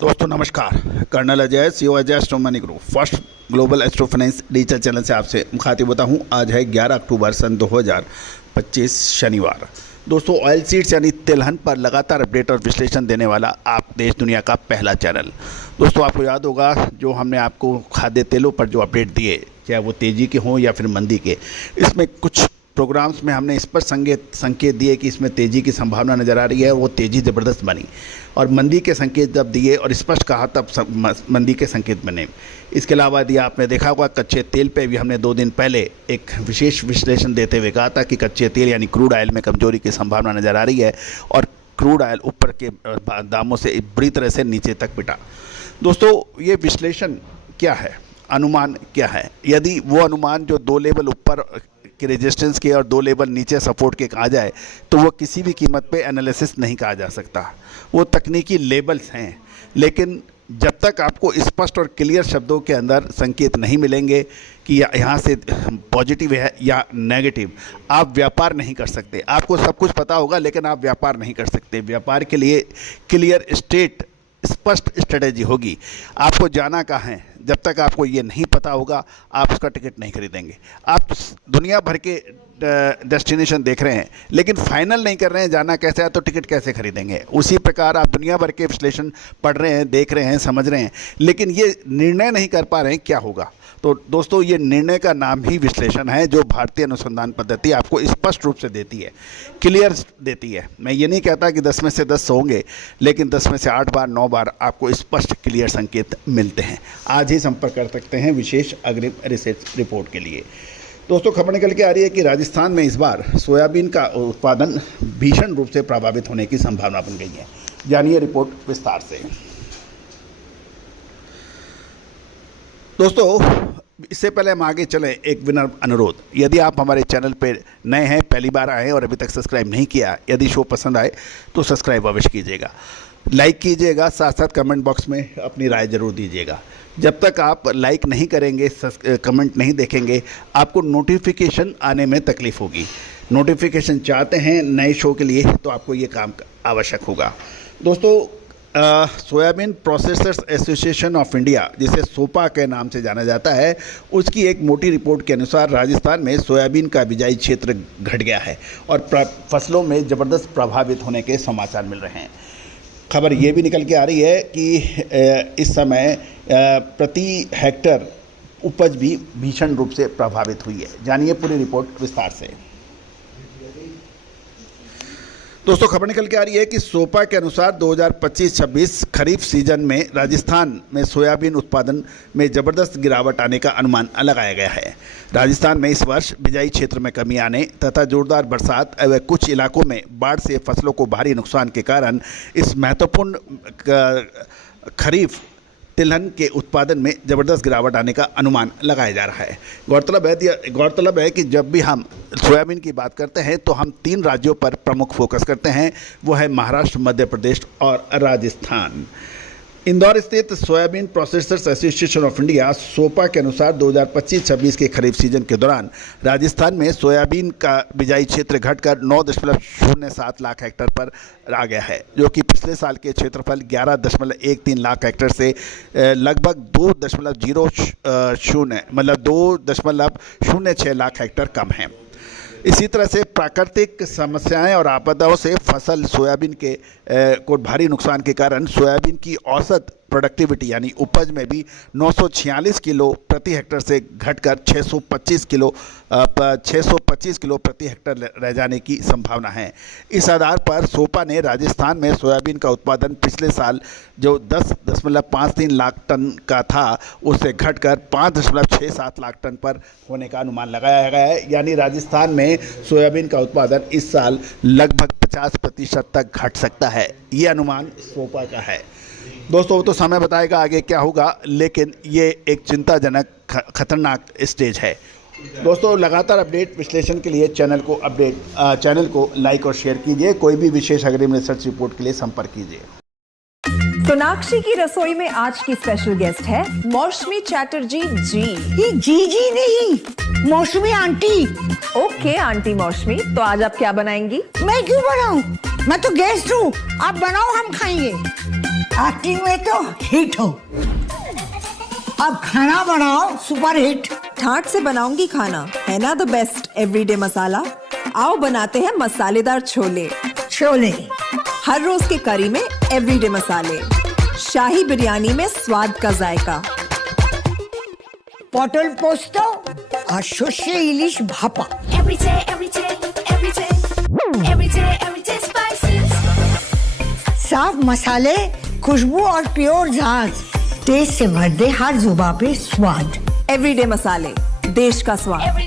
दोस्तों नमस्कार, colonel Ajay CO Ajay astro money group first global astro finance digital channel से आपसे मुखातिब होता हूं। आज है 11 अक्टूबर सन 2025 शनिवार। दोस्तों ऑयल सीड्स यानी तिलहन पर लगातार अपडेट और विश्लेषण देने वाला आप देश दुनिया का पहला चैनल। दोस्तों आपको याद होगा जो हमने आपको खाद्य तेलों पर जो अपडेट दिए, चाहे वो तेज़ी के हों या फिर मंदी के, इसमें कुछ प्रोग्राम्स में हमने इस पर संकेत दिए कि इसमें तेज़ी की संभावना नज़र आ रही है, वो तेज़ी ज़बरदस्त bनी, और मंदी के संकेत जब दिए और स्पष्ट कहा तब मंदी के संकेत बने। इसके अलावा यदि आपने देखा होगा कच्चे तेल पे भी हमने 2 दिन पहले एक विशेष विश्लेषण देते हुए कहा था कि कच्चे तेल यानी क्रूड ऑयल में कमजोरी की संभावना नज़र आ रही है और क्रूड ऑयल ऊपर के दामों से बुरी तरह से नीचे तक पिटा। दोस्तों ये विश्लेषण क्या है, अनुमान क्या है? यदि वो अनुमान जो 2 लेवल ऊपर के रेजिस्टेंस के और 2 लेवल नीचे सपोर्ट के कहा जाए तो वो किसी भी कीमत पे एनालिसिस नहीं कहा जा सकता। वो तकनीकी लेबल्स हैं, लेकिन जब तक आपको स्पष्ट और क्लियर शब्दों के अंदर संकेत नहीं मिलेंगे कि यहाँ से पॉजिटिव है या नेगेटिव, आप व्यापार नहीं कर सकते। आपको सब कुछ पता होगा लेकिन आप व्यापार नहीं कर सकते। व्यापार के लिए क्लियर स्पष्ट स्ट्रेटेजी होगी। आपको जाना कहाँ है, जब तक आपको ये नहीं पता होगा आप उसका टिकट नहीं खरीदेंगे। आप दुनिया भर के डेस्टिनेशन देख रहे हैं लेकिन फाइनल नहीं कर रहे हैं जाना कैसे है, तो टिकट कैसे खरीदेंगे? उसी प्रकार आप दुनिया भर के विश्लेषण पढ़ रहे हैं, देख रहे हैं, समझ रहे हैं, लेकिन ये निर्णय नहीं कर पा रहे हैं क्या होगा। तो दोस्तों ये निर्णय का नाम ही विश्लेषण है, जो भारतीय अनुसंधान पद्धति आपको स्पष्ट रूप से देती है, क्लियर देती है। मैं ये नहीं कहता कि 10 में से 10 होंगे, लेकिन 10 में से 8 बार 9 बार आपको स्पष्ट क्लियर संकेत मिलते हैं। आज ही संपर्क कर सकते हैं विशेष अग्रिम रिसर्च रिपोर्ट के लिए। दोस्तों खबर निकल के आ रही है कि राजस्थान में इस बार सोयाबीन का उत्पादन भीषण रूप से प्रभावित होने की संभावना बन गई है। जानिए रिपोर्ट विस्तार से। दोस्तों इससे पहले हम आगे चलें, एक विनम्र अनुरोध, यदि आप हमारे चैनल पर नए हैं, पहली बार आए हैं और अभी तक सब्सक्राइब नहीं किया, यदि शो पसंद आए तो सब्सक्राइब अवश्य कीजिएगा, लाइक कीजिएगा, साथ साथ कमेंट बॉक्स में अपनी राय जरूर दीजिएगा। जब तक आप लाइक नहीं करेंगे, कमेंट नहीं देखेंगे, आपको नोटिफिकेशन आने में तकलीफ़ होगी। नोटिफिकेशन चाहते हैं नए शो के लिए तो आपको ये काम आवश्यक होगा। दोस्तों soybean processors association of India, जिसे सोपा के नाम से जाना जाता है, उसकी एक मोटी रिपोर्ट के अनुसार राजस्थान में सोयाबीन का बिजाई क्षेत्र घट गया है और फसलों में ज़बरदस्त प्रभावित होने के समाचार मिल रहे हैं। खबर ये भी निकल के आ रही है कि इस समय प्रति हेक्टर उपज भी भीषण रूप से प्रभावित हुई है। जानिए पूरी रिपोर्ट विस्तार से। दोस्तों खबर निकल के आ रही है कि सोपा के अनुसार 2025-26 खरीफ सीजन में राजस्थान में सोयाबीन उत्पादन में ज़बरदस्त गिरावट आने का अनुमान लगाया गया है। राजस्थान में इस वर्ष बिजाई क्षेत्र में कमी आने तथा जोरदार बरसात व कुछ इलाकों में बाढ़ से फसलों को भारी नुकसान के कारण इस महत्वपूर्ण खरीफ तिलहन के उत्पादन में ज़बरदस्त गिरावट आने का अनुमान लगाया जा रहा है। गौरतलब है कि जब भी हम सोयाबीन की बात करते हैं तो हम 3 राज्यों पर प्रमुख फोकस करते हैं, वो है महाराष्ट्र, मध्य प्रदेश और राजस्थान। इंदौर स्थित soybean processors association of India SOPA के अनुसार 2025-26 के खरीफ सीजन के दौरान राजस्थान में सोयाबीन का बिजाई क्षेत्र घटकर 9.07 लाख हेक्टेयर पर आ गया है, जो कि पिछले साल के क्षेत्रफल 11.13 लाख हेक्टेयर से लगभग 2.06 मतलब 2.06 लाख हेक्टेयर कम है। इसी तरह से प्राकृतिक समस्याएं और आपदाओं से फसल सोयाबीन को भारी नुकसान के कारण सोयाबीन की औसत प्रोडक्टिविटी यानी उपज में भी 946 किलो प्रति हेक्टेयर से घटकर 625 किलो प्रति हेक्टेयर रह जाने की संभावना है। इस आधार पर सोपा ने राजस्थान में सोयाबीन का उत्पादन पिछले साल जो 10.53 लाख टन का था उससे घटकर 5.67 लाख टन पर होने का अनुमान लगाया गया है। यानी राजस्थान में सोयाबीन का उत्पादन इस साल लगभग 50% तक घट सकता है। ये अनुमान सोपा का है। दोस्तों वो तो समय बताएगा आगे क्या होगा, लेकिन ये एक चिंताजनक खतरनाक स्टेज है। दोस्तों लगातार अपडेट विश्लेषण के लिए चैनल को लाइक और शेयर कीजिए। कोई भी विशेष अग्रिम रिसर्च रिपोर्ट के लिए संपर्क कीजिए। सोनाक्षी की रसोई में आज की स्पेशल गेस्ट है मौसमी चैटर्जी जी। ये जी नहीं, मौसमी आंटी। ओके आंटी मौसमी, तो आज आप क्या बनाएंगी? मैं क्यों बनाऊं? मैं तो गेस्ट हूँ, आप बनाओ, हम खाएंगे। एक्टिंग में तो हिट हो, अब खाना बनाओ सुपर हिट। ठाट से बनाऊंगी खाना, है ना द बेस्ट एवरीडे मसाला। आओ बनाते हैं मसालेदार छोले। छोले, हर रोज के करी में एवरीडे मसाले, शाही बिरयानी में स्वाद का जायका। পটল পোস্ত আর সর্ষে ইলিশ ভাপা। Every day, every day, every day, every day, every day spices. साफ मसाले, खुशबू और प्योर झाग, टेस्ट से भर दे हर जुबान पे स्वाद। एवरीडे मसाले, देश का स्वाद।